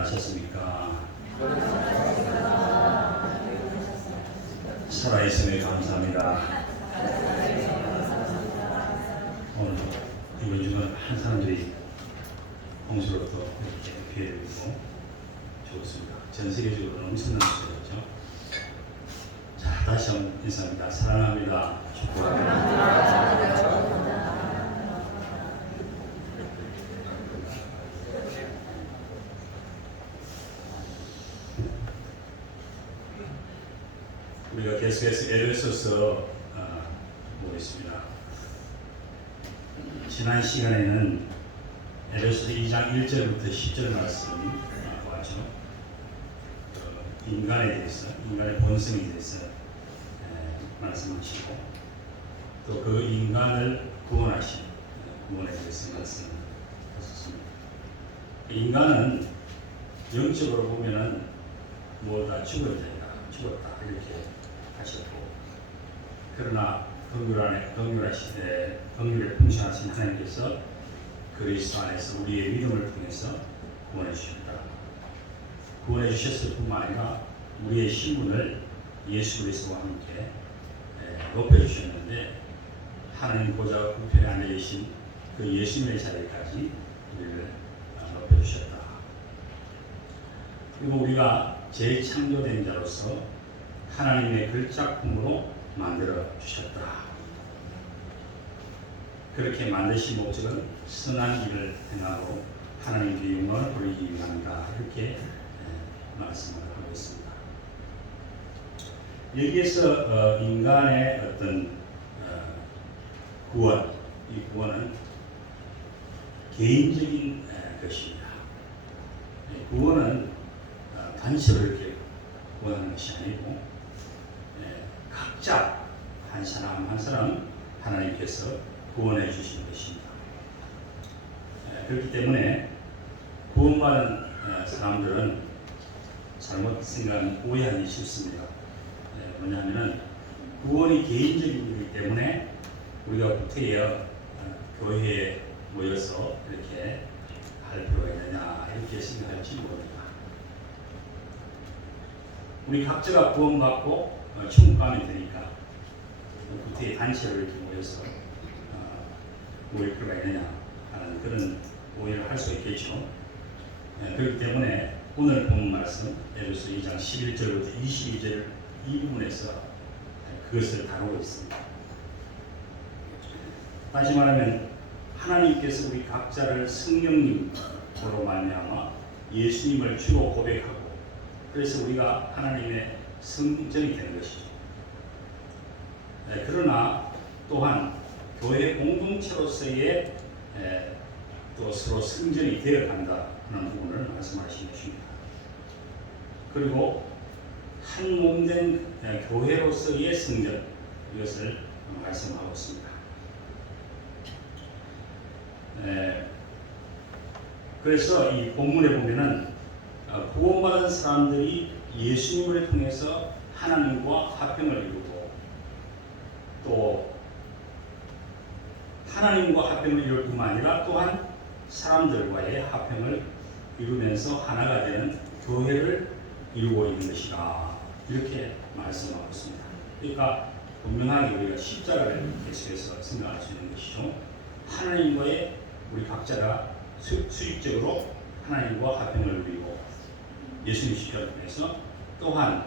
평안하셨습니까? 살아있음에 감사합니다. 오늘 이번 주간 한 사람들이 공수로부터 이렇게 기회를 주고 좋습니다. 전 세계적으로 엄청난 수요죠. 자, 다시 한번 인사합니다. 사랑합니다. 축복합니다. 우리가 계속해서 에베소서 보겠습니다. 지난 시간에는 에베소서 2장 1절부터 10절 말씀 보았죠. 인간에 대해서, 인간의 본성에 대해서 말씀하시고 또 그 인간을 구원하신 구원에 대해서 말씀하셨습니다. 인간은 영적으로 보면은 뭐다 죽었다 이렇게 하셨고, 그러나 긍휼에 풍성하신 하나님께서 그리스도 안에서 우리의 믿음을 통해서 구원해 주십니다. 구원해 주셨을 뿐만 아니라 우리의 신분을 예수 그리스도와 함께 높여 주셨는데, 하나님 보좌 우편에 앉아 계신 그 예수님의 자리까지 우리를 높여 주셨다. 그리고 우리가 재창조된 자로서 하나님의 글작품으로 만들어 주셨다. 그렇게 만드신 목적은 선한 일을 행하고 하나님께 영광을 돌리기 위함이다. 이렇게 말씀을 하고 있습니다. 여기에서 인간의 어떤 구원, 이 구원은 개인적인 것입니다. 구원은 단체로 이렇게 구원하는 것이 아니고 각자 한 사람 한 사람 하나님께서 구원해 주신 것입니다. 그렇기 때문에 구원받은 사람들은 잘못 생각하면 오해하기 쉽습니다. 뭐냐면은 구원이 개인적인 거기 때문에 우리가 구태여 교회에 모여서 이렇게 할 필요가 있느냐 이렇게 생각할지 모릅니다. 우리 각자가 구원받고 천국가면 되니까 구태의 단체로 이렇게 모여서 모일 필요가 있느냐 하는 그런 오해를 할 수 있겠죠. 그렇기 때문에 오늘 본 말씀 에베소 2장 11절부터 22절 이 부분에서 그것을 다루고 있습니다. 다시 말하면 하나님께서 우리 각자를 성령님으로 말미암아 예수님을 주로 고백하고, 그래서 우리가 하나님의 성전이 되는 것이죠. 그러나 또한 교회 공동체로서의 또 서로 성전이 되어간다 하는 부분을 말씀하신 것입니다. 그리고 한 몸된 교회로서의 성전, 이것을 말씀하고 있습니다. 그래서 이 본문에 보면은 구원받은 사람들이 예수님을 통해서 하나님과 화평을 이루고, 또 하나님과 화평을 이룰 뿐만 아니라 또한 사람들과의 화평을 이루면서 하나가 되는 교회를 이루고 있는 것이다. 이렇게 말씀하고 있습니다. 그러니까 분명하게 우리가 십자가를 계속해서 생각할 수 있는 것이죠. 하나님과의 우리 각자가 수직적으로 하나님과 화평을 누리고, 예수님 십자가를 통해서 또한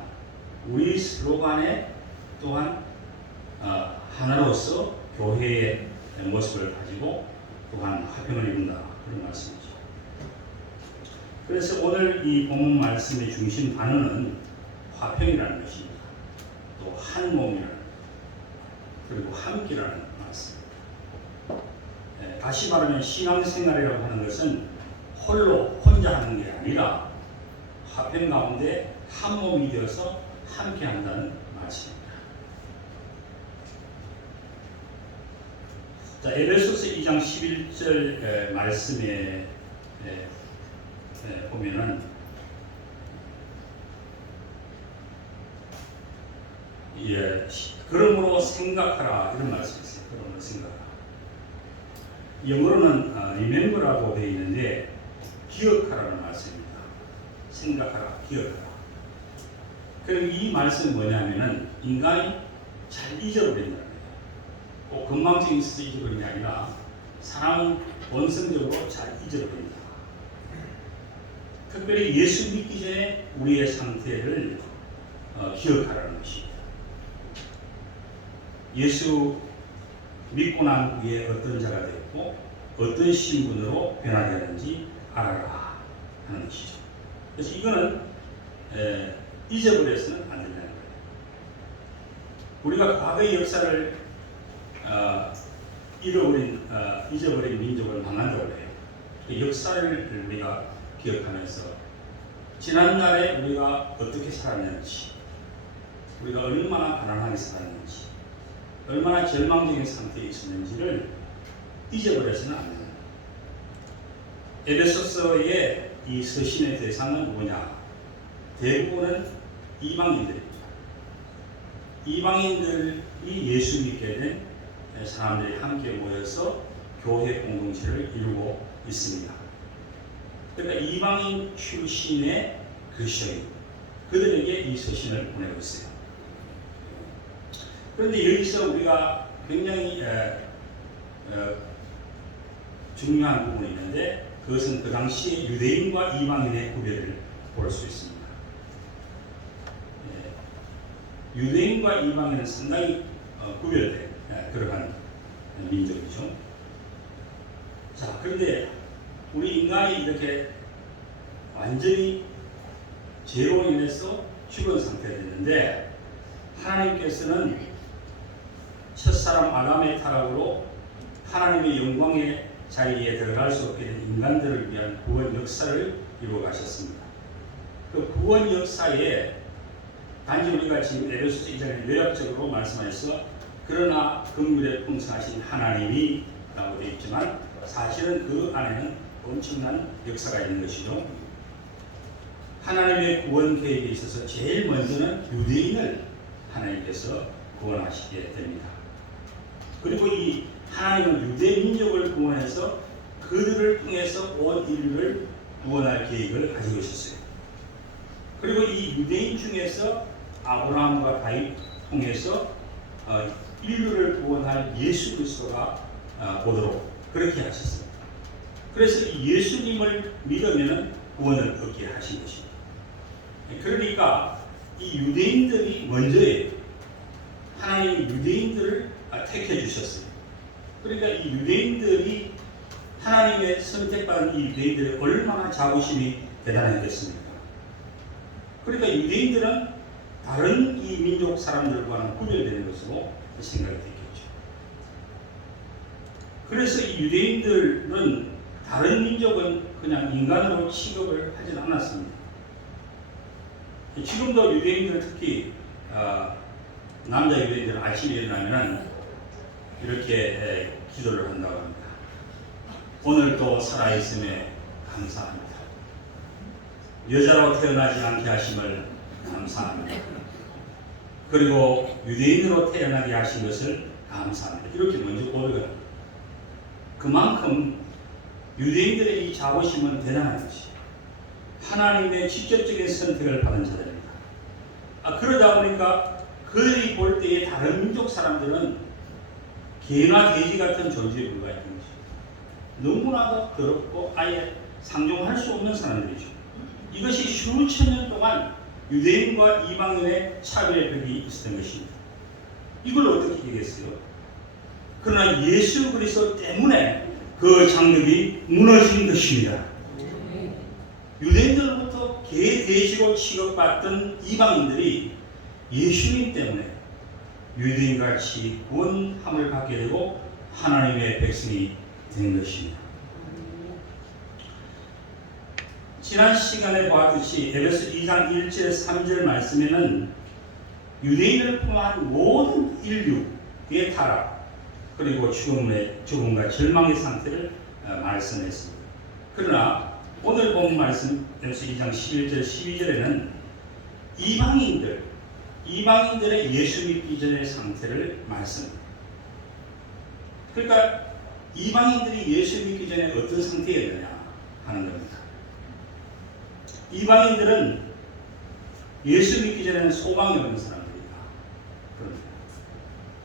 우리 서로 간에 또한 하나로서 교회의 모습을 가지고 또한 화평을 이룬다, 그런 말씀이죠. 그래서 오늘 이 본문 말씀의 중심 단어는 화평이라는 것입니다. 또 한 몸이라는, 그리고 함께라는 말씀. 다시 말하면 신앙생활이라고 하는 것은 혼자 하는 게 아니라 화평 가운데 한 몸이 되어서 함께 한다는 말씀입니다. 자, 에베소서 2장 11절 말씀에 보면은 그러므로 생각하라, 이런 말씀이 있어요. 그러므로 생각하라. 영어로는 remember라고 되어 있는데 기억하라는 말씀입니다. 생각하라, 기억하라. 그리고 이 말씀은 뭐냐면은 인간이 잘 잊어버린다는 거예요. 꼭 건망증이 있어서 잊어버리는 게 아니라 사람은 본성적으로 잘 잊어버린다. 특별히 예수 믿기 전에 우리의 상태를 기억하라는 것입니다. 예수 믿고 난 후에 어떤 자가 되었고 어떤 신분으로 변화되는지 알아라 하는 것이죠. 그래서 이거는 잊어버려서는 안 된다는 거예요. 우리가 과거의 역사를 잊어버린 민족을 망한다고 해요. 그 역사를 우리가 기억하면서 지난날에 우리가 어떻게 살았는지, 우리가 얼마나 가난하게 살았는지, 얼마나 절망적인 상태에 있었는지를 잊어버려서는 안 됩니다. 에베소서의 이 서신의 대상은 뭐냐? 대부분은 이방인들입니다. 이방인들이 예수 믿게 된 사람들이 함께 모여서 교회 공동체를 이루고 있습니다. 그러니까 이방인 출신의 그리스도인, 그들에게 이 서신을 보내고 있어요. 그런데 여기서 우리가 굉장히 중요한 부분이 있는데 그것은 그 당시에 유대인과 이방인의 구별을 볼 수 있습니다. 유대인과 이방인은 상당히 구별된 그러한 민족이죠. 자, 그런데 우리 인간이 이렇게 완전히 죄로 인해서 죽은 상태가 됐는데 하나님께서는 첫사람 아담의 타락으로 하나님의 영광의 자리에 들어갈 수 없게 된 인간들을 위한 구원 역사를 이루어 가셨습니다. 그 구원 역사에 단지 우리가 지금 에베소서 2장에 요약적으로 말씀하셔서 그러나 긍휼에 풍성하신 하나님이 라고 되어 있지만 사실은 그 안에는 엄청난 역사가 있는 것이죠. 하나님의 구원 계획에 있어서 제일 먼저는 유대인을 하나님께서 구원하시게 됩니다. 그리고 이 하나님은 유대 민족을 구원해서 그들을 통해서 온 인류를 구원할 계획을 가지고 있었어요. 그리고 이 유대인 중에서 아브라함과 다윗 통해서 인류를 구원할 예수 그리스도가 오도록 그렇게 하셨습니다. 그래서 이 예수님을 믿으면 구원을 얻게 하신 것입니다. 그러니까 이 유대인들이 먼저예요. 하나님이 유대인들을 택해 주셨어요. 그러니까 이 유대인들이 하나님의 선택받은 이 유대인들의 얼마나 자부심이 대단했겠습니까? 그러니까 유대인들은 다른 이 민족 사람들과는 구별되는 것으로 생각이 됐겠죠. 그래서 이 유대인들은 다른 민족은 그냥 인간으로 취급을 하진 않았습니다. 지금도 유대인들은 특히 남자 유대인들은 아침에 일어나면 이렇게 기도를 한다고 합니다. 오늘도 살아있음에 감사합니다. 여자로 태어나지 않게 하심을 감사합니다. 그리고 유대인으로 태어나게 하신 것을 감사합니다. 이렇게 먼저 고백을 합니다. 그만큼 유대인들의 이 자부심은 대단한 것이에요. 하나님의 직접적인 선택을 받은 자들입니다. 그러다 보니까 그들이 볼 때에 다른 민족 사람들은 개나 돼지 같은 존재에 불과했던 것이죠. 너무나도 더럽고 아예 상종할 수 없는 사람들이죠. 이것이 수천 년 동안 유대인과 이방인의 차별이 있었던 것입니다. 이걸 어떻게 얘기했어요? 그러나 예수 그리스도 때문에 그 장벽이 무너진 것입니다. 유대인들로부터 개, 돼지로 취급받던 이방인들이 예수님 때문에 유대인같이 구원함을 받게 되고 하나님의 백성이 된 것입니다. 지난 시간에 보았듯이 에베소 2장 1절 3절 말씀에는 유대인을 포함한 모든 인류의 타락 그리고 죽음과 절망의 상태를 말씀했습니다. 그러나 오늘 본 말씀 에베소 2장 11절 12절에는 이방인들의 예수 믿기 전의 상태를 말씀합니다. 그러니까 이방인들이 예수 믿기 전에 어떤 상태였느냐 하는 겁니다. 이방인들은 예수 믿기 전에는 소망이 없는 사람들이다. 그럽니다.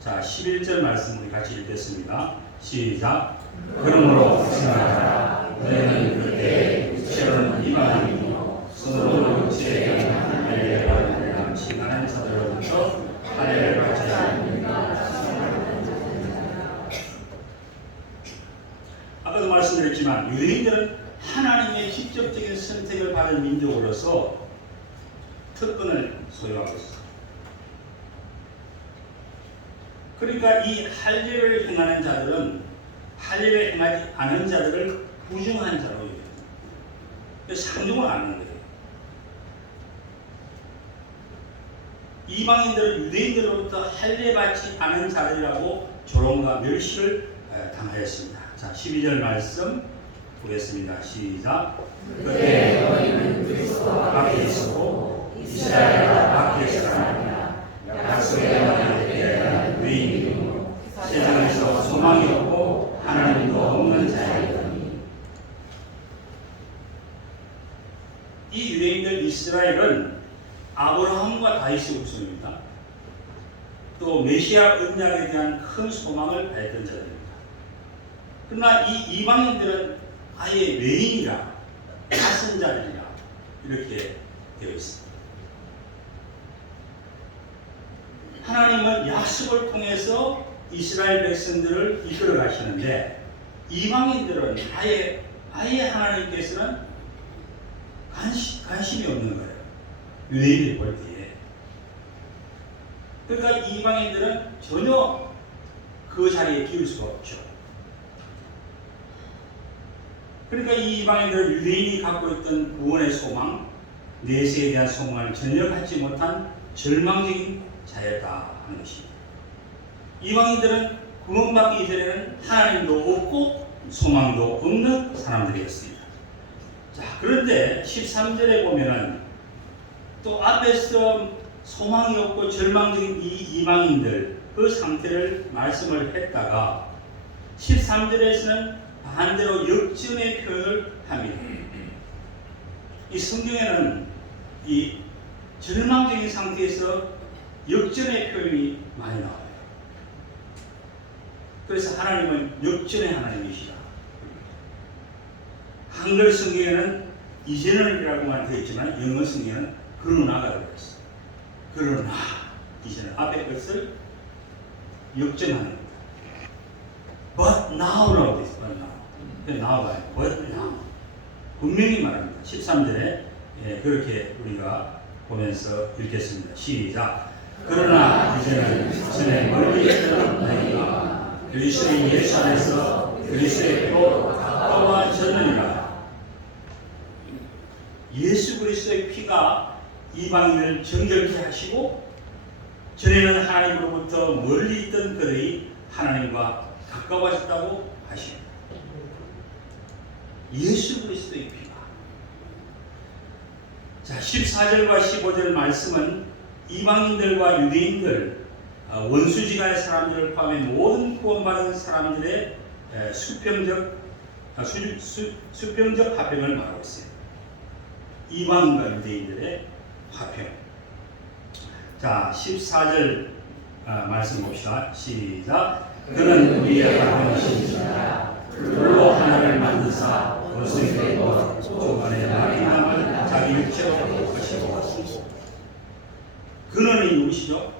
자, 11절 말씀 우리 같이 읽겠습니다. 시작. 그러므로 생각하라. 너희는 그때 육체로는 이방인이요 손으로 육체에 할례를 남지 않은 자들로부터 할례를 받지 않는가. 아까도 말씀드렸지만 유대인들은 하나님의 직접적인 선택을 받은 민족으로서 특권을 소유하고 있습니다. 그러니까 이 할례를 행하는 자들은 할례를 행하지 않은 자들을 부정한 자로 여깁니다. 상종을 안 하는 거예요. 이방인들은 유대인들로부터 할례 받지 않은 자들이라고 조롱과 멸시를 당하였습니다. 자, 12절 말씀 보겠습니다. 시작. 그때 너희는 그리스도와 밖에 있었고 이스라엘과 밖에 사람이라 약속의 언약에 대한 의인이요 세상에서 소망이 없고 하나님도 없는 자이더니. 이 유대인들 이스라엘은 아브라함과 다윗의 후손입니다. 또 메시아 언약에 대한 큰 소망을 가졌던 자들입니다. 그러나 이 이방인들은 아예 외인이라 낯선 자들이라 이렇게 되어 있습니다. 하나님은 약속을 통해서 이스라엘 백성들을 이끌어 가시는데 이방인들은 아예 하나님께서는 관심이 없는 거예요. 유대인들이 볼 때에. 그러니까 이방인들은 전혀 그 자리에 끼울 수가 없죠. 그러니까 이 이방인들은 유대인이 갖고 있던 구원의 소망, 내세에 대한 소망을 전혀 갖지 못한 절망적인 자였다 하는 것입니다. 이방인들은 구원받기 이전에는 하나님도 없고 소망도 없는 사람들이었습니다. 자, 그런데 13절에 보면은 또 앞에서 소망이 없고 절망적인 이 이방인들 그 상태를 말씀을 했다가 13절에서는 반대로 역전의 표현을 합니다. 이 성경에는 이 절망적인 상태에서 역전의 표현이 많이 나와요. 그래서 하나님은 역전의 하나님이시다. 한글 성경에는 이제는이라고만 되어 있지만 영어 성경에는 그러나가 들어있어요. 그러나 이제는 앞에 것을 역전하는 겁니다. But now라고 되어 있어요. But now. now가 아니고 But now. 분명히 말합니다. 13절에 그렇게 우리가 보면서 읽겠습니다. 시작. 그러나 이제는 전에 멀리 있던 너희가 그리스도의 예수 안에서 그리스도의 피로 가까워졌느니라. 예수 그리스도의 피가 이방인을 정결케 하시고 전에는 하나님으로부터 멀리 있던 그들이 하나님과 가까워졌다고 하십니다. 예수 그리스도의 피가. 자, 14절과 15절 말씀은 이방인들과 유대인들, 원수지간의 사람들을 포함해 모든 구원받은 사람들의 수평적 화평을 말하고 있어요. 이방인과 유대인들의 화평. 자, 14절 말씀 봅시다. 시작. 그는 우리의 화평이시니라. 둘로 하나를 만드사 원수의 것 조간의 마리남을 자기 육체로 하시고. 그는 누구시죠?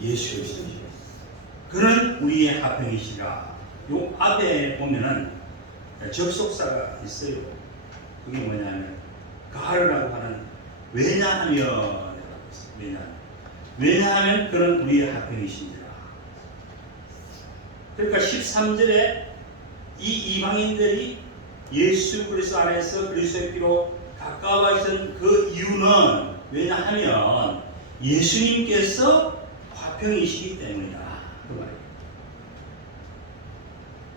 예수 그리스도시죠. 그는 우리의 화평이시라. 요 앞에 보면은 접속사가 있어요. 그게 뭐냐면 가르라고 하는 왜냐하면 왜냐하면 그는 우리의 화평이시니라. 그러니까 13절에 이 이방인들이 예수 그리스도 안에서 그리스도의 피로 가까워진 그 이유는 왜냐하면 예수님께서 화평이시기 때문이다. 그 말이에요.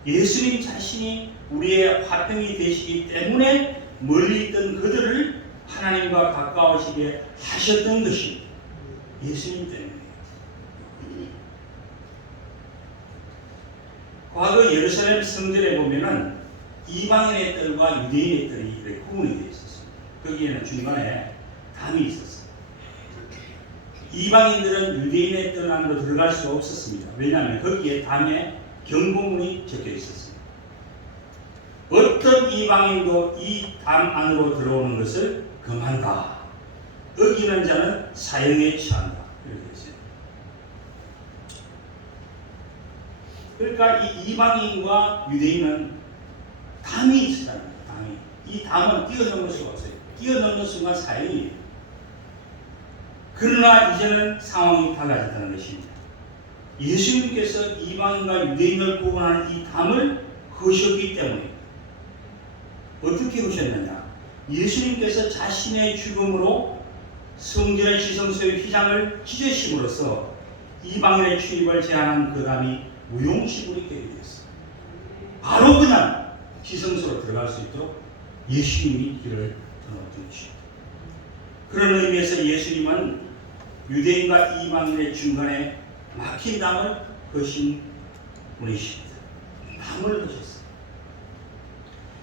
예수님 자신이 우리의 화평이 되시기 때문에 멀리 있던 그들을 하나님과 가까워지게 하셨던 것이 예수님 때문이에요. 과거 예루살렘 성전에 보면은 이방인의 뜰과 유대인의 뜰이 이렇게 구분이 되어 있었습니다. 거기에는 중간에 담이 있었어요. 이방인들은 유대인의 뜰 안으로 들어갈 수 없었습니다. 왜냐하면 거기에 담에 경고문이 적혀 있었습니다. 어떤 이방인도 이 담 안으로 들어오는 것을 금한다. 어기는 자는 사형에 처한다. 이렇게 했어요. 그러니까 이 이방인과 유대인은 담이 있었잖아요. 담이. 이 담은 뛰어넘을 수가 없어요. 뛰어넘는 순간 사형이에요. 그러나 이제는 상황이 달라졌다는 것입니다. 예수님께서 이방인과 유대인을 구분하는 이 담을 거셨기 때문에 어떻게 하셨느냐? 예수님께서 자신의 죽음으로 성전의 지성소의 휘장을 찢으심으로써 이방인의 출입을 제한한 그 담이 무용지물이 되게 되었어요. 바로 그냥 지성소로 들어갈 수 있도록 예수님이 길을 터놓은 것입니다. 그런 의미에서 예수님은 유대인과 이방인의 중간에 막힌 담을 거신 분이십니다. 담을 거셨어요.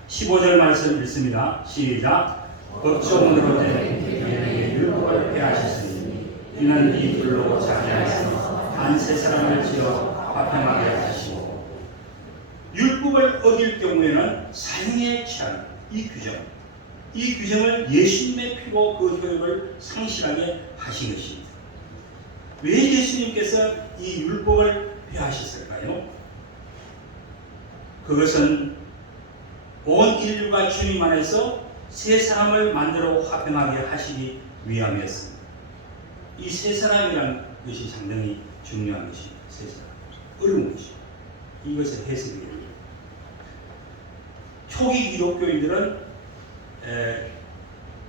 15절 말씀 읽습니다. 시작. 법조문으로 된 율법을 폐하셨으니 이는 이 둘로 자기하여서 한 세 사람을 지어 화평하게 하시고 율법을 어길 경우에는 사형에 처한 이 규정을 예수님의 피로 그 효력을 상실하게 하신 것입니다. 왜 예수님께서 이 율법을 폐하셨을까요? 그것은 온 인류가 주님 안에서 세 사람을 만들어 화평하게 하시기 위함이었습니다. 이 세 사람이라는 것이 상당히 중요한 것입니다. 세 사람. 어려운 것입니다. 이것을 해석해야 됩니다. 초기 기독교인들은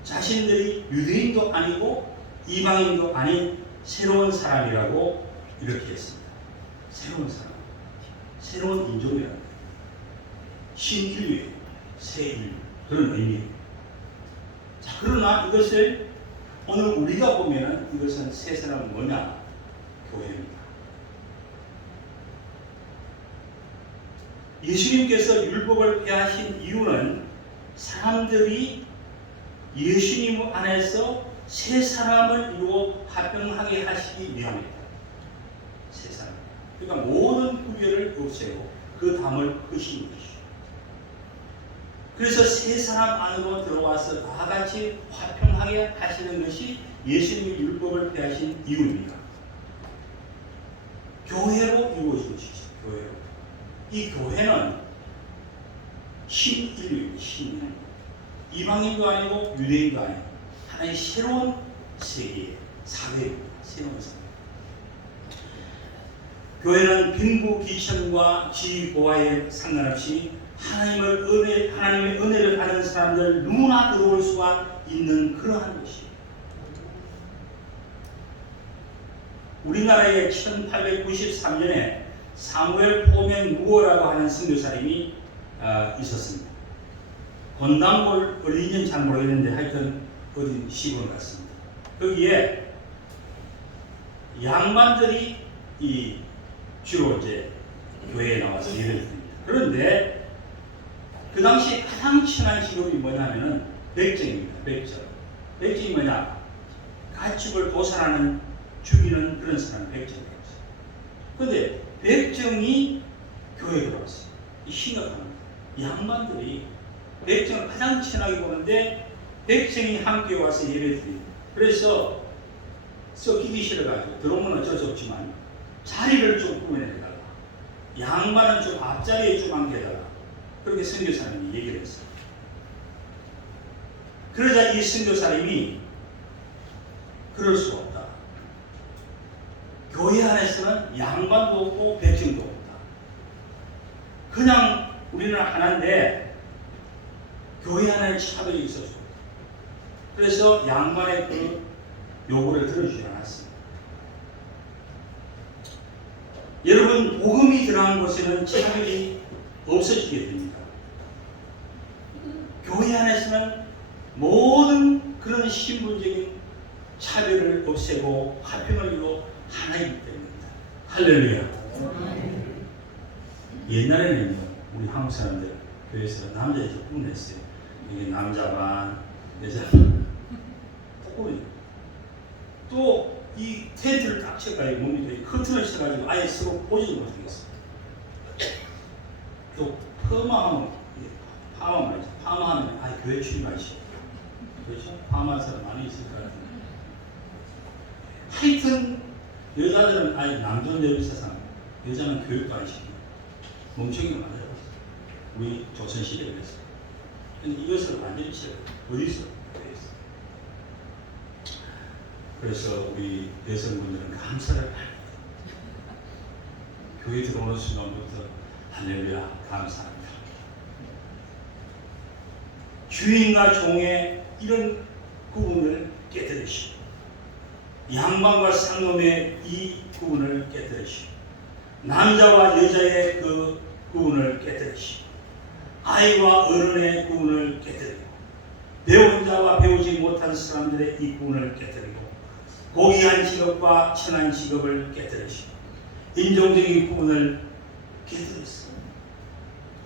자신들이 유대인도 아니고 이방인도 아닌 새로운 사람이라고 이렇게 했습니다. 새로운 사람, 새로운 인종이라고. 신인류예요. 새 인류. 그런 의미예요. 자, 그러나 이것을 오늘 우리가 보면은 이것은 새 사람은 뭐냐? 교회입니다. 예수님께서 율법을 폐하신 이유는 사람들이 예수님 안에서 새 사람을 이루어 화평하게 하시기 위함이다. 새 사람. 그러니까 모든 구별을 없애고 그 담을 끄신 것이죠. 그래서 새 사람 안으로 들어와서 다 같이 화평하게 하시는 것이 예수님이 율법을 폐하신 이유입니다. 교회로 이루어진 것이죠. 교회로. 이 교회는 신인류입니다. 신인. 이방인도 아니고 유대인도 아니고 하나의 새로운 세계, 사회입니다. 새로운 사회. 교회는 빈부 귀천과 지위고하에 상관없이 하나님의 은혜를 받은 사람들 누구나 들어올 수가 있는 그러한 것이에요. 우리나라에 1893년에 사무엘 포멘 무어라고 하는 선교사님이 있었습니다. 건담골 어린이는 잘 모르겠는데 하여튼 어디 시골 같습니다. 거기에 양반들이 주로 이제 교회에 나와서 예배를 드립니다. 그런데 그 당시 가장 친한 직업이 뭐냐면은 백정입니다. 백정이 뭐냐? 가축을 도살하는 죽이는 그런 사람이 백정이었어요. 그런데 백정이 교회에 들어왔어요. 심각합니다. 양반들이 백정을 가장 친하게 보는데 백정이 함께 와서 예배를 드립니다. 그래서 썩히기 싫어가지고 들어오면 어쩔 수 없지만 자리를 좀 꾸며내달라. 양반은 좀 앞자리에 좀 앉게해달라. 그렇게 선교사님이 얘기를 했어요. 그러자 이 선교사님이 그럴 수 없다. 교회 안에서는 양반도 없고 백정도 없다. 그냥 우리는 하나인데 교회 안에는 차별이 있어서 그래서 양반의 그 요구를 들어주지 않았습니다. 여러분, 복음이 들어간 곳에는 차별이 없어지게 됩니다. 교회 안에서는 모든 그런 신분적인 차별을 없애고 화평을 이루어 하나이기 때문입니다. 할렐루야. 옛날에는요, 우리 한국 사람들 교회에서 남자 여자 구분했어요. 이게 남자 반, 여자 반. 보이는. 또 이 텐트를 딱 쳐가지고 몸이 커튼을 쳐가지고 아예 서로 보지도 못하겠어. 또 파마하면 말이죠. 파마하면 아예 교회 출입하시오. 그렇죠? 파마한 사람 많이 있을 것 같은데. 하여튼 여자들은 아예 남존여비 세상, 여자는 교육도 안 시키고 멍청이가 만들어봤어. 우리 조선시대에 그랬어. 근데 이것을 완전히 싫어요. 어디서? 그래서 우리 여성분들은 감사를 합니다. 교회 들어오는 순간부터 할렐루야 감사합니다. 주인과 종의 이런 구분을 깨뜨리시고 양반과 상놈의 이 구분을 깨뜨리시고 남자와 여자의 그 구분을 깨뜨리시고 아이와 어른의 구분을 깨뜨리고 배운 자와 배우지 못한 사람들의 이 구분을 깨뜨리고 고귀한 직업과 천한 직업을 깨뜨리시고 인종적인 구분을 깨뜨렸습니다.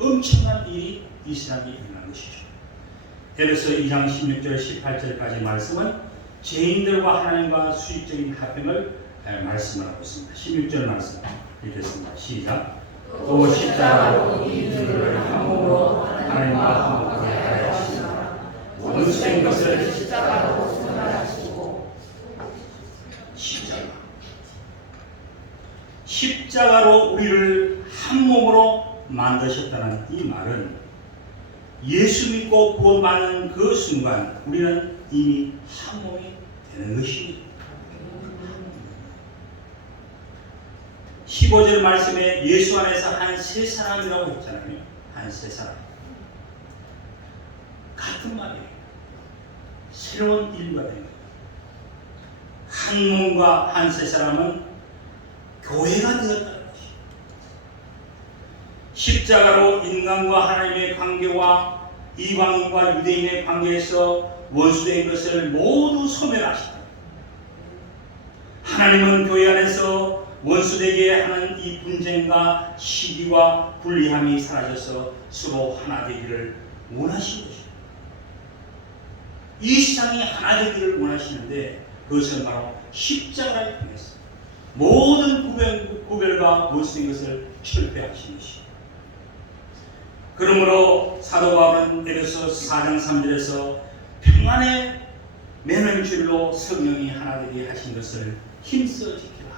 엄청난 일이 이스라엘이 일어난 것이죠. 에베소 2장 16절 18절까지 말씀은 죄인들과 하나님과 수직적인 합병을 말씀을 하고 있습니다. 16절 말씀 읽겠습니다. 시작. 또 십자가로 이 둘을 한 몸으로 하나님과 화목하게 하여 하시니라. 원수된 것을 십자가로 소멸하시고. 십자가로 우리를 한 몸으로 만드셨다는 이 말은 예수 믿고 구원받는 그 순간 우리는 이미 한 몸이 되는 것입니다. 15절 말씀에 예수 안에서 한 세 사람이라고 했잖아요. 한 세 사람. 같은 말이에요. 새로운 인류가 된 거예요. 한 몸과 한 세 사람은 교회가 되었다는 것이에요. 십자가로 인간과 하나님의 관계와 이방인과 유대인의 관계에서 원수된 것을 모두 소멸하시다. 하나님은 교회 안에서 원수되게 하는 이 분쟁과 시기와 불리함이 사라져서 서로 하나 되기를 원하신 것입니다. 이 세상이 하나 되기를 원하시는데 그것은 바로 십자가를 통해서 모든 구별과 원수된 것을 철폐하신 것입니다. 그러므로 사도 바울은 에베소 4장 3절에서 평안의 맨줄로 성령이 하나 되게 하신 것을 힘써 지키라.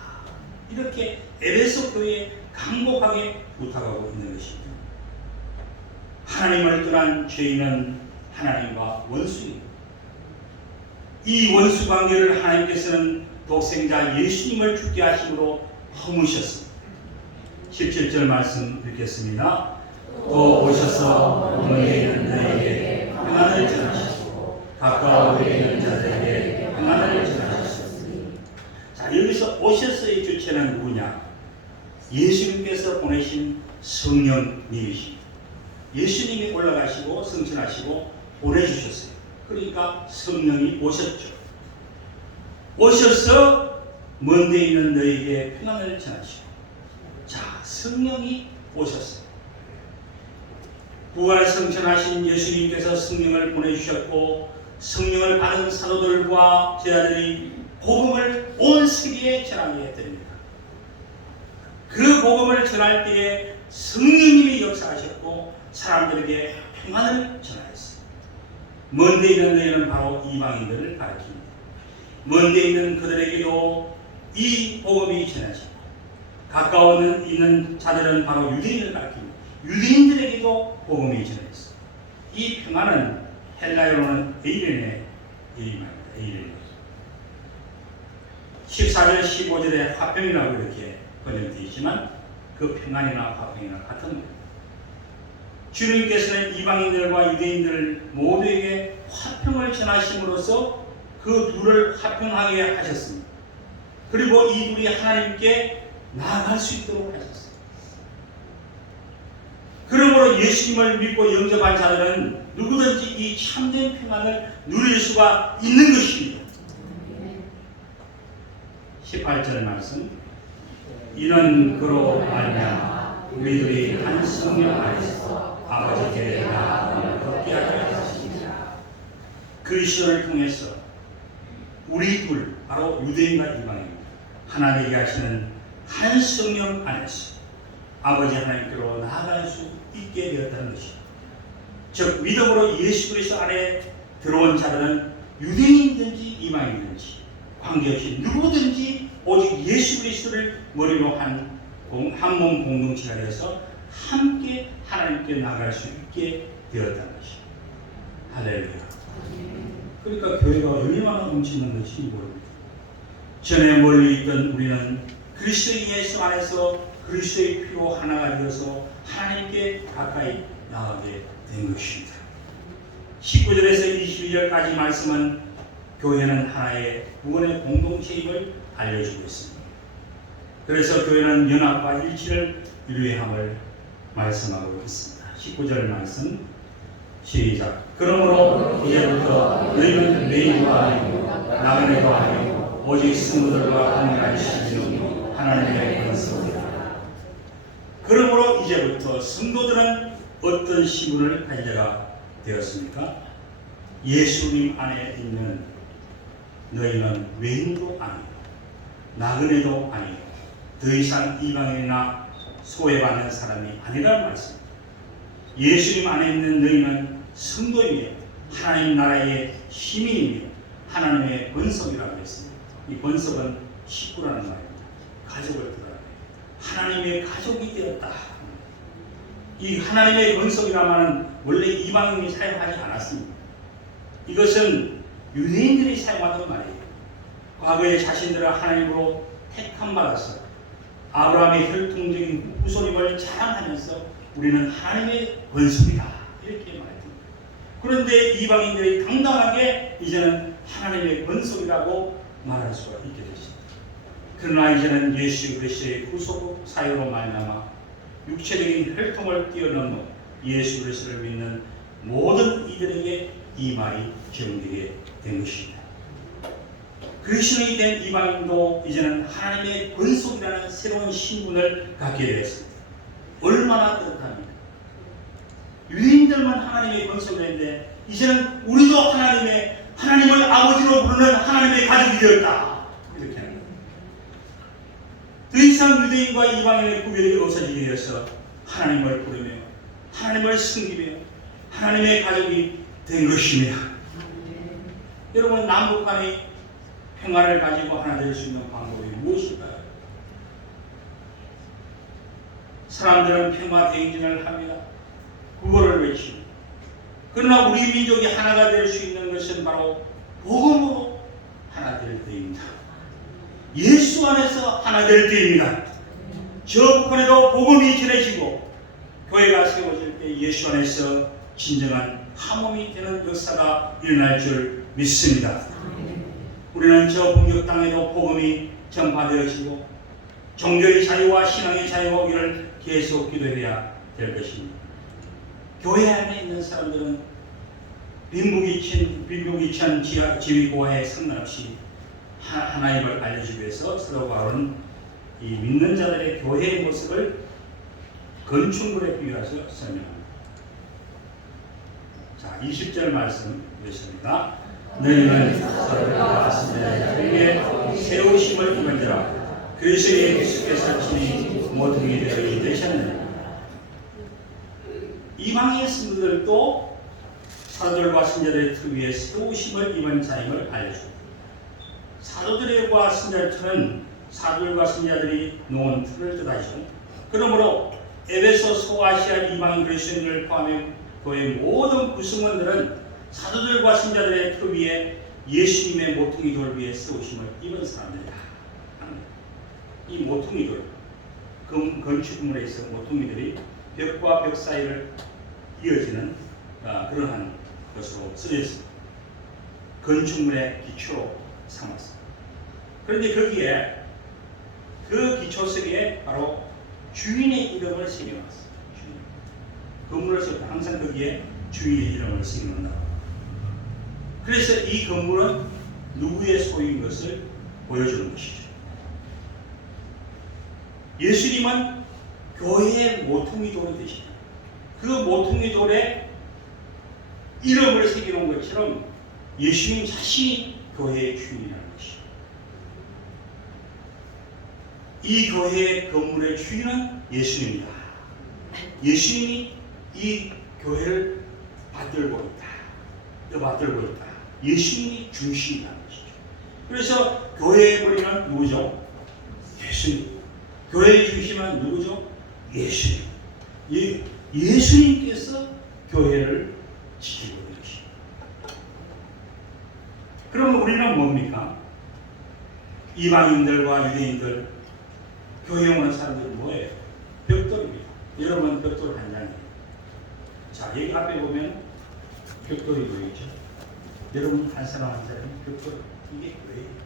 이렇게 에베소 교회에 강곡하게 부탁하고 있는 것입니다. 하나님을 떠난 죄인은 하나님과 원수입니다. 이 원수 관계를 하나님께서는 독생자 예수님을 죽게 하심으로 허무셨습니다. 17절 말씀 읽겠습니다. 또 오셔서 멀리 있는 자에게 평안을 전하시고 가까워 있는 자들에게 평안을 전하셨으니. 자, 여기서 오셔서의 주체는 누구냐? 예수님께서 보내신 성령님이십니다. 예수님이 올라가시고 성천하시고 보내주셨어요. 그러니까 성령이 오셨죠. 오셔서 먼 데 있는 너희에게 평안을 전하시고. 자, 성령이 오셨어요. 부활 성천하신 예수님께서 성령을 보내주셨고 성령을 받은 사도들과 제자들이 복음을 온 세계에 전하게 해드립니다. 그 복음을 전할 때에 성령님이 역사하셨고 사람들에게 평안을 전하였어요. 먼 데 있는 너희는 바로 이방인들을 가리킵니다. 먼 데 있는 그들에게도 이 복음이 전해지고 가까워 있는 자들은 바로 유대인을 가리킵니다. 유대인들에게도 복음이 전해졌어요. 이 평안은 헬라어로는 에이렌의 이름입니다. 에이렌. 14절 15절에 화평이라고 이렇게 번역되어 있지만 그 평안이나 화평이나 같은 겁니다. 주님께서는 이방인들과 유대인들 모두에게 화평을 전하심으로써 그 둘을 화평하게 하셨습니다. 그리고 이 둘이 하나님께 나아갈 수 있도록 하셨습니다. 그러므로 예수님을 믿고 영접한 자들은 누구든지 이 참된 평안을 누릴 수가 있는 것입니다. 18절 말씀. 이는 그로 말미암아 우리들이 한 성령 안에서 아버지께 나아가며 걷게 하려 하십니다. 그리스도를 통해서 우리 둘, 바로 유대인과 이방인, 하나 되게 하시는 한 성령 안에서 아버지 하나님께로 나아갈 수 있게 되었다는 것이, 즉 믿음으로 예수 그리스도 안에 들어온 자들은 유대인이든지 이방인이든지 관계없이 누구든지 오직 예수 그리스도를 머리로 한 몸 공동체가 되어서 함께 하나님께 나아갈 수 있게 되었다는 것이. 할렐루야. 그러니까 교회가 얼마나 넘치는 것이 모릅니다. 전에 멀리 있던 우리는 그리스도 예수 안에서 그리스도의 피로 하나가 되어서 하나님께 가까이 나가게 된 것입니다. 19절에서 22절까지 말씀은 교회는 하나의 구원의 공동체임을 알려주고 있습니다. 그래서 교회는 연합과 일치를 이루어야 함을 말씀하고 있습니다. 19절 말씀 시작. 그러므로 이제부터 너희는 메인과 아니고 나그네도 아니고 오직 성도들과 동일한 시민이 하나님의 권속이다. 그러므로 이제부터 성도들은 어떤 시분을 가져가 되었습니까? 예수님 안에 있는 너희는 외인도 아니고 나그네도 아니고 더 이상 이방인이나 소외받는 사람이 아니라는 말씀입니다. 예수님 안에 있는 너희는 성도이며 하나님 나라의 시민이며 하나님의 번성이라고 했습니다. 이 번성은 식구라는 말입니다. 가족을 뜻하는 하나님의 가족이 되었다. 이 하나님의 번성이라는 말은 원래 이방인이 사용하지 않았습니다. 이것은 유대인들이 사용하던 말이에요. 과거에 자신들을 하나님으로 택함 받아서 아브라함의 혈통적인 후손임을 자랑하면서 우리는 하나님의 번성이다 이렇게 말합니다. 그런데 이방인들이 당당하게 이제는 하나님의 번성이라고 말할 수가 있게 됐습니다. 그러나 이제는 예수 그리스도의 후속 사유로 말미암아 육체적인 혈통을 뛰어넘어 예수 그리스도를 믿는 모든 이들에게 이 말이 적용되게 된 것입니다. 그리스도인이 된 이방인도 이제는 하나님의 권속이라는 새로운 신분을 갖게 되었습니다. 얼마나 그렇답니까? 유대인들만 하나님의 권속이었는데 이제는 우리도 하나님을 아버지로 부르는 하나님의 가족이 되었다. 이렇게 합니다. 더 이상 유대인과 이방인의 구별이 없어지게 되어서 하나님을 부르며 하나님을 섬기며 하나님의 가족이 된 것입니다. 여러분, 남북 간의 평화를 가지고 하나 될 수 있는 방법이 무엇일까요? 사람들은 평화 대행진을 합니다. 구호를 외치고. 그러나 우리 민족이 하나가 될 수 있는 것은 바로 복음으로 하나 될 때입니다. 예수 안에서 하나 될 때입니다. 저 북한에도 복음이 전해지고 교회가 세워질 때 예수 안에서 진정한 화목이 되는 역사가 일어날 줄 믿습니다. 우리는 저 북녘 땅에도 복음이 전파되어지고 종교의 자유와 신앙의 자유가 오기를 계속 기도해야 될 것입니다. 교회 안에 있는 사람들은 빈부귀천 지위고하에 상관없이 하나님을 알려주기 위해서 서로 바로는 이 믿는 자들의 교회의 모습을 건축물에 비유해서 설명합니다. 자, 20절 말씀 보겠습니다. 너희는 서로가 선자들에게 세우심을 입은지라 그리스도의 계속해서 친히 모퉁이 되어 되셨느니라. 이방의 성도들도 사도들과 선자들의 틀 위에 세우심을 입은 자임을 알려줍니다. 사도들과 선자들은 사도들과 선자들이 놓은 틀을 뜻하죠. 그러므로 에베소 소아시아 이방인 그리스도인들을 포함해 교회의 모든 구성원들은 사도들과 선자들의 틀 위에 예수님의 모퉁이 돌 위에 세우심을 입은 사람들이다. 이 모퉁이 돌, 건축물에 있어 모퉁이들이 벽과 벽 사이를 이어지는 그러한 것으로 쓰여 있습니다. 건축물의 기초로 삼았습니다. 그런데 거기에 그 기초 속에 바로 주인의 이름을 새겨놨습니다. 건물을 쓸 때 항상 거기에 주인의 이름을 새겨놓는다. 그래서 이 건물은 누구의 소유인 것을 보여주는 것이죠. 예수님은 교회의 모퉁이 돌이 되시다. 그 모퉁이 돌에 이름을 새겨놓은 것처럼 예수님 자신이 교회의 주인이라는 것이죠. 이 교회의 건물의 주인은 예수님입니다. 예수님이 이 교회를 받들고 있다. 받들고 있다. 예수님이 중심이라는 것이죠. 그래서 교회의 머리는 누구죠? 예수님. 교회의 중심은 누구죠? 예수님. 예수님께서 교회를 지키고 있는 것입니다. 그럼 우리는 뭡니까? 이방인들과 유대인들, 교회 오는 사람들은 뭐예요? 벽돌입니다. 여러분 벽돌 한 장이에요. 자, 여기 앞에 보면 벽돌이 보이죠? 여러분 한 사람 한 사람이 벽돌, 이게 교회예요.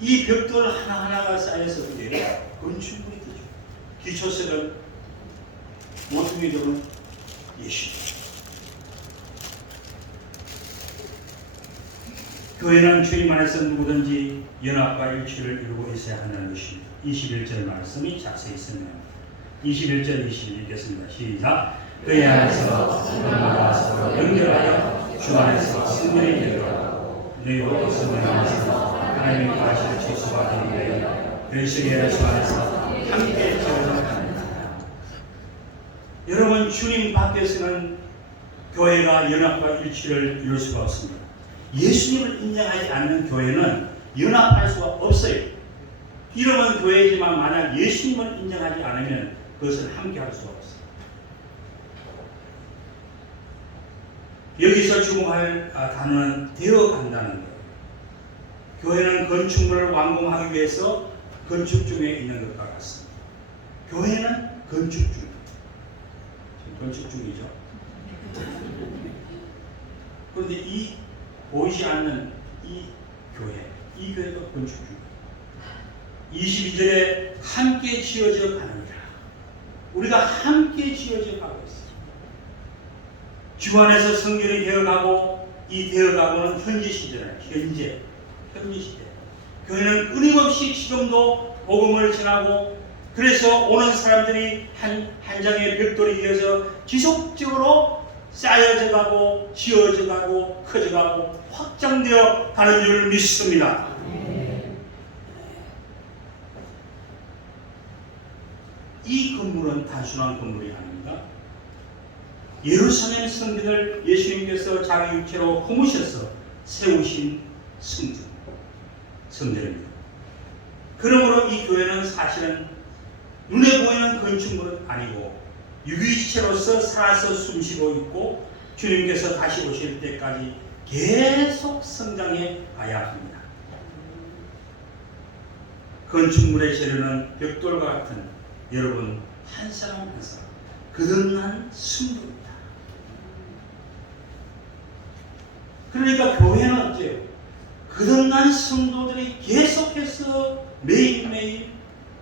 이 벽돌 하나하나가 쌓여서 그게 건축물이 되죠. 기초석은 모퉁이들은 예수님. 교회는 주님 안에서 누구든지 연합과 일치를 이루고 있어야 한다는 것입니다. 21절 말씀이 자세히 설명합니다. 21절 22절 읽겠습니다. 시작. 교회 안에서 사람마다 서로 연결하여 주 안에서 승리를 이루고 너희도 성령 안에서 하나님의 가시를 지수가 되기 위하여 열심히 주 안에서 함께 지어서 합니다. 여러분 주님 밖에서는 교회가 연합과 일치를 이룰 수가 없습니다. 예수님을 인정하지 않는 교회는 연합할 수가 없어요. 이름은 교회지만 만약 예수님을 인정하지 않으면 그것은 함께할 수가 없어요. 여기서 주목할 단어는 되어간다는 거예요. 교회는 건축물을 완공하기 위해서 건축 중에 있는 것과 같습니다. 교회는 건축 중. 지금 건축 중이죠. 그런데 이 보이지 않는 이 교회도 건축 중. 22절에 함께 지어져 가느니라. 우리가 함께 지어져 가고 있습니다. 주 안에서 성결이 되어가고 이 되어가고는 현재 시대라. 현재 시대. 교회는 끊임없이 지금도 복음을 전하고 그래서 오는 사람들이 한 장의 벽돌이 되어서 지속적으로 쌓여져 가고 지어져 가고 커져 가고 확장되어 가는 줄 믿습니다. 이 건물은 단순한 건물이 아닙니다. 예루살렘 성전을 예수님께서 자기 육체로 품으셔서 세우신 성전입니다. 그러므로 이 교회는 사실은 눈에 보이는 건축물은 아니고 유기체로서 살아서 숨쉬고 있고 주님께서 다시 오실 때까지 계속 성장해 가야 합니다. 건축물의 재료는 벽돌과 같은 여러분 한 사람 한 사람 거듭난 성도입니다. 그러니까 교회는 어때요? 거듭난 성도들이 계속해서 매일매일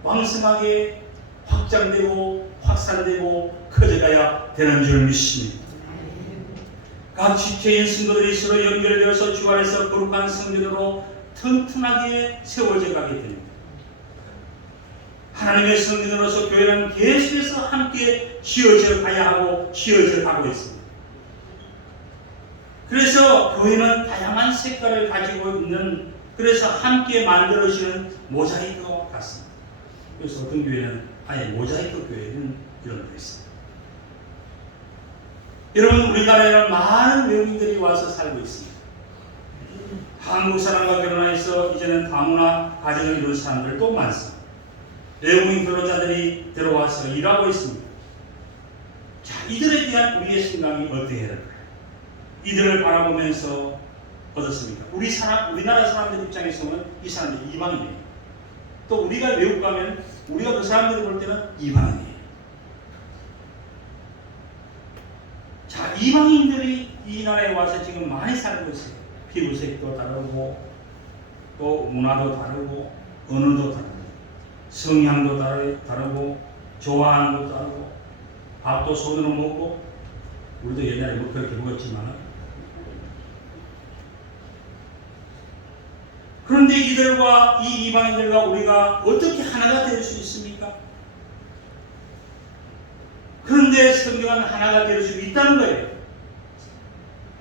왕성하게 확장되고 확산되고 커져가야 되는 줄 믿습니다. 각 지체인 성도들이 서로 연결되어서 주 안에서 거룩한 성전으로 튼튼하게 세워져 가게 됩니다. 하나님의 성전으로서 교회는 계속해서 함께 지어져 가야 하고 지어져 가고 있습니다. 그래서 교회는 다양한 색깔을 가지고 있는 그래서 함께 만들어지는 모자이크와 같습니다. 그래서 어떤 교회는 아예 모자이크 교회는 이런 거 있습니다. 여러분 우리나라에는 많은 외국인들이 와서 살고 있습니다. 한국 사람과 결혼해서 이제는 다문화 가정을 이룬 사람들도 많습니다. 외국인 결혼자들이 들어와서 일하고 있습니다. 자, 이들에 대한 우리의 생각이 어떻게 해야 될까요? 이들을 바라보면서 어떻습니까? 우리나라 사람들 입장에서는 이 사람들이 이방인이에요. 또 우리가 외국 가면 우리가 그 사람들을 볼 때는 이방인이에요. 자, 이방인들이 이 나라에 와서 지금 많이 살고 있어요. 피부색도 다르고 또 문화도 다르고 언어도 다르고 성향도 다르고 좋아하는 것도 다르고 밥도 손으로 먹고 우리도 옛날에 뭐 그렇게 먹었지만 그런데 이들과 이 이방인들과 우리가 어떻게 하나가 될 수 있습니까? 그런데 성경은 하나가 될 수 있다는 거예요.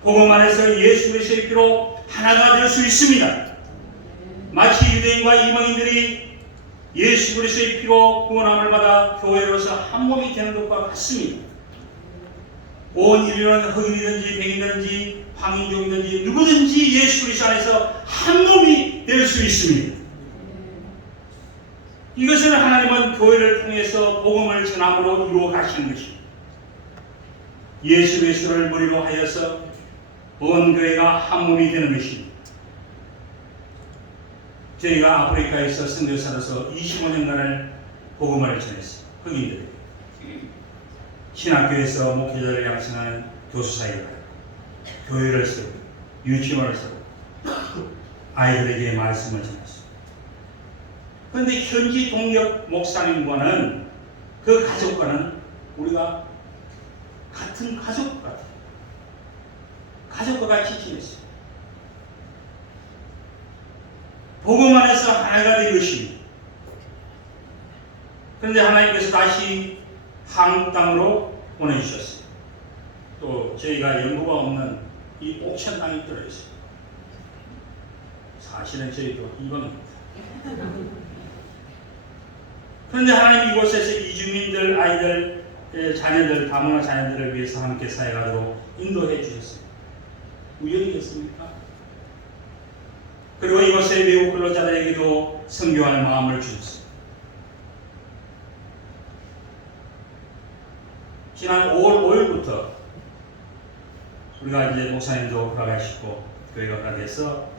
복음 안에서 예수 그리스도의 피로 하나가 될 수 있습니다. 마치 유대인과 이방인들이 예수 그리스도의 피로 구원함을 받아 교회로서 한 몸이 되는 것과 같습니다. 온 인류는 흑인이든지 백인이든지 황인종이든지 누구든지 예수 그리스도 안에서 한 몸이 될 수 있습니다. 이것을 하나님은 교회를 통해서 복음을 전함으로 이루어 가시는 것입니다. 예수 그리스도를 머리로 하여서 온 교회가 한 몸이 되는 것입니다. 저희가 아프리카에서 선교사로서 25년간을 복음을 전했어요. 흑인들에게. 신학교에서 목회자를 양성하는 교수 사역을 하고 교회를 세우고 유치원을 세우고 아이들에게 말씀을 전했어요. 그런데 현지 동력 목사님과는 그 가족과는 우리가 같은 가족 같아요. 가족과 같이 지냈어요. 복음 안에서 하나가 된 것입니다. 그런데 하나님께서 다시 한국 땅으로 보내주셨어요. 또 저희가 연고가 없는 이 옥천 땅이 들어있어요. 사실은 저희도 이방입니다. 그런데 하나님 이곳에서 이주민들, 아이들, 자녀들, 다문화 자녀들을 위해서 함께 사역하도록 인도해 주셨어요. 우연이겠습니까? 그리고 이곳의 외국 근로자들에게도 선교할 마음을 주셨어요. 지난 5월 5일부터 우리가 이제 목사님도 돌아가시고 교회가 허락해서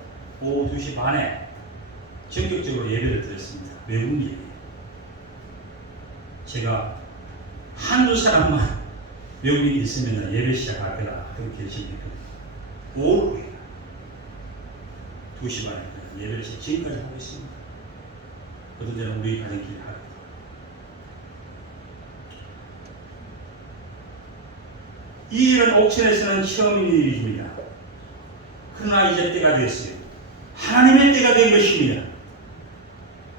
오후 2시 반에 전격적으로 예배를 드렸습니다. 외국 예배. 제가 한두 사람만 외국인이 있으면 예배 시작할 거라 그렇게 얘기했거든요. 5월 5일 2시 반에 예배를 지금까지 하고 있습니다. 어떤 때는 우리 가정끼리 하고. 이 일은 옥천에서는 처음인 일입니다. 그러나 이제 때가 됐어요. 하나님의 때가 된 것입니다.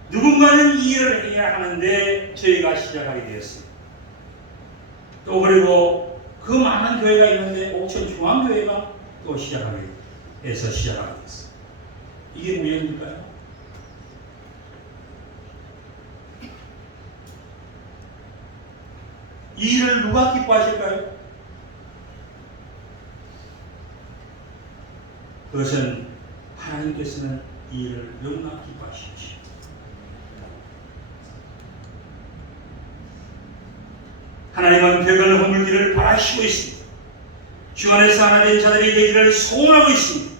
누군가는 이 일을 해야 하는데 저희가 시작하게 되었어요. 또 그리고 그 많은 교회가 있는데 옥천 중앙교회가 또 시작하게 됐어요. 이게 우연일까요? 이 일을 누가 기뻐하실까요? 그것은 하나님께서는 이 일을 너무나 기뻐하십시오. 하나님은 벽을 허물기를 바라시고 있습니다. 주 안에서 하나 된 자들이 되기를 소원하고 있습니다.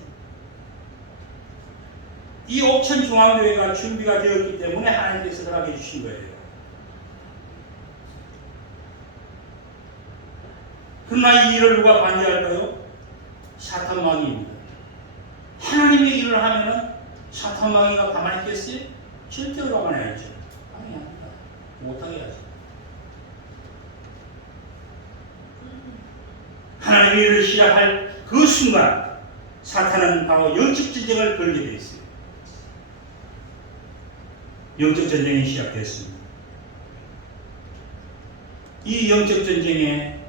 이 옥천 중앙교회가 준비가 되었기 때문에 하나님께서 허락해 주신 거예요. 그러나 이 일을 누가 반대할까요? 사탄마귀입니다. 하나님의 일을 하면은 사탄마귀가 가만히 있겠어요? 절대로 가만히 안 있죠. 아니, 합니다. 못하게 하죠. 하나님의 일을 시작할 그 순간 사탄은 바로 영적 전쟁을 걸게 되어 있어요. 영적 전쟁이 시작됐습니다. 이 영적 전쟁에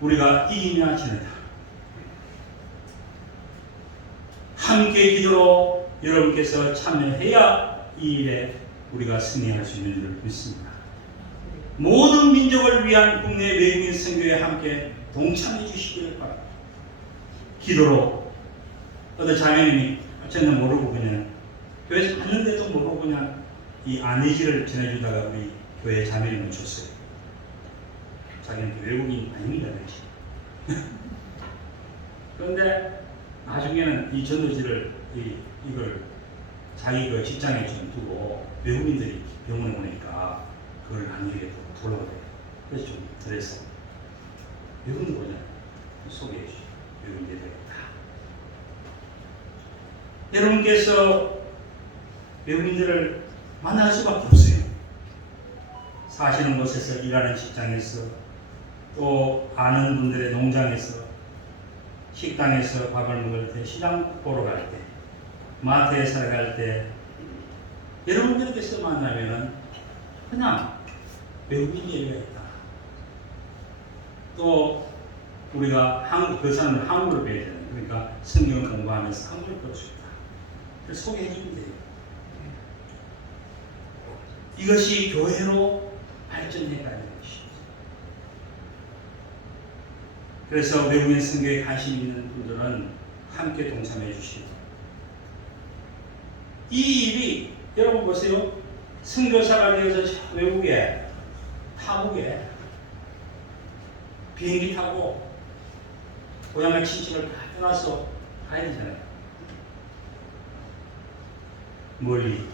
우리가 이기냐 지느냐 함께 기도로 여러분께서 참여해야 이 일에 우리가 승리할 수 있는 줄 믿습니다. 모든 민족을 위한 국내 외국인 선교에 함께 동참해 주시기를 바랍니다. 기도로 어떤 자매님이 저는 모르고 그냥 교회에서 갔는데도 모르고 그냥 이 아내지를 전해주다가 우리 교회 자매님을 줬어요. 자기는 외국인 아닙니다. 그런데 나중에는 이 전도지를 이걸 자기 그 직장에 좀 두고 외국인들이 병원에 오니까 그걸 나누게 돌아오래요. 그래서 좀 그래서 외국인 보냐 소개해 주시죠. 외국인들이 다. 여러분께서 외국인들을 만날 수밖에 없어요. 사시는 곳에서 일하는 직장에서 또 아는 분들의 농장에서 식당에서 밥을 먹을 때 시장 보러 갈 때 마트에 살아갈 때 여러분들께서 만나면은 그냥 외국인 예배가 있다. 또 우리가 그 사람은 한국어를 배워야 되는, 그러니까 성경을 공부하면서 한국어를 배울 수 있다. 그래서 소개해 주면 돼요. 이것이 교회로 발전해 가는 것이죠. 그래서 외국인 선교에 관심 있는 분들은 함께 동참해 주시고, 이 일이 여러분 보세요. 선교사가 되어서 외국에 타국에 비행기 타고 고향의 친척을 다 떠나서 가야 되잖아요. 멀리.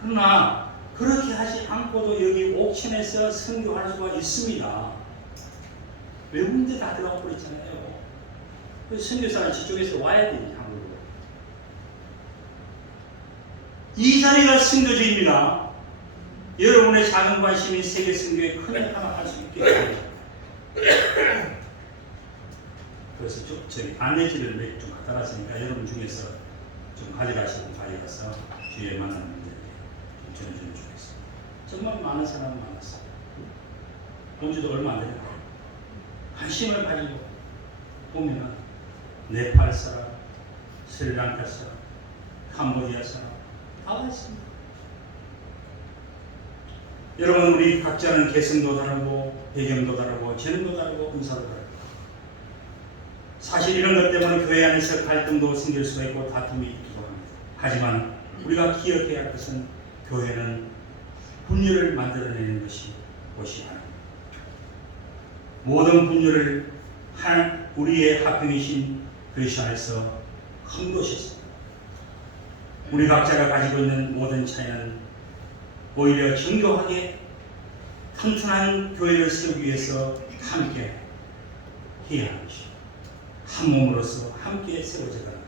그러나 그렇게 하지 않고도 여기 옥천에서 선교할 수가 있습니다. 외국인들 다 들어가 버렸잖아요. 그래서 선교사는 저쪽에서 와야 됩니다. 한국으로. 이 자리가 선교지입니다. 여러분의 작은 관심이 세계 선교에 큰 역할을 할 수 있게 됩니다. 그래서 저기 안내지를 몇 좀 갖다 놨으니까 여러분 중에서 좀 가져가시고 가져가서 주위에 만나는 분들에게 좀 전해주면 좋겠습니다. 정말 많은 사람 만났어요. 온 지도 얼마 안 되니까 관심을 가지고 보면 네팔 사람, 스리랑카 사람, 캄보디아 사람 다 와 있습니다. 여러분, 우리 각자는 개성도 다르고 배경도 다르고 재능도 다르고 은사도 다르고, 사실 이런 것 때문에 교회 안에서 갈등도 생길 수가 있고 다툼이 있기도 합니다. 하지만 우리가 기억해야 할 것은 교회는 분열을 만들어내는 것이 아닙니다. 모든 분열을 한 우리의 화평이신 그리스도 안에서 큰 것이었습니다. 우리 각자가 가지고 있는 모든 차이는 오히려 정교하게 튼튼한 교회를 세우기 위해서 함께 해야 하는 것입니다. 한 몸으로서 함께 세워져가는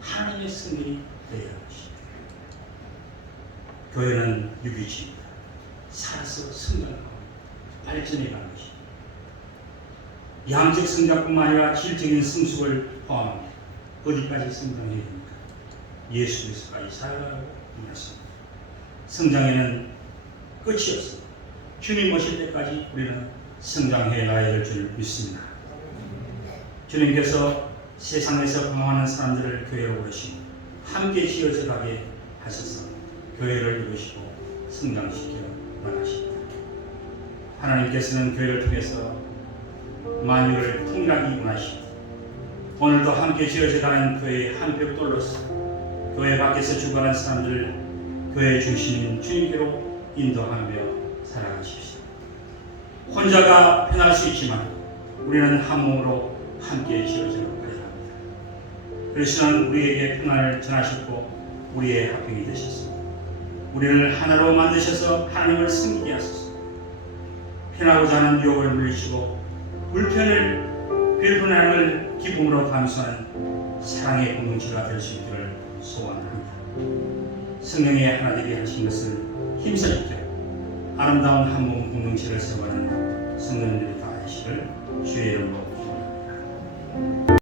하나님의 승리이 되어야 하는 것입니다. 교회는 유기체입니다. 살아서 성장하고 발전해가는 것입니다. 양적 성장뿐만 아니라 질적인 성숙을 포함합니다. 어디까지 성장해야 됩니까? 예수 그리스도까지 살아가고 있습니다. 성장에는 끝이 없습니다. 주님 오실 때까지 우리는 성장해 나가야 될 줄 믿습니다. 주님께서 세상에서 방황하는 사람들을 교회로 부르시고 함께 지어져 가게 하셔서 교회를 이루시고 성장시켜 나가십니다. 하나님께서는 교회를 통해서 만유를 통일하기 원하십니다. 오늘도 함께 지어져 가는 교회의 한 벽돌로서 교회 밖에서 죽어가는 사람들 교회 중심인 주님께로 인도하며 살아가십시오. 혼자가 편할 수 있지만 우리는 한 몸으로 함께 지어져 가야 합니다. 그리스도는 우리에게 평안을 전하셨고 우리의 화평이 되셨습니다. 우리를 하나로 만드셔서 하나님을 섬기게 하소서. 편하고자 하는 유혹을 물리치고 불편함을 기쁨으로 감수하는 사랑의 공동체가 될 수 있기를 소원합니다. 성령의 하나 되게 하신 것을 힘써 지켜 아름다운 한 몸 공동체를 세워가는 성령님들이 다 하시기를 주의 이름으로 기도합니다.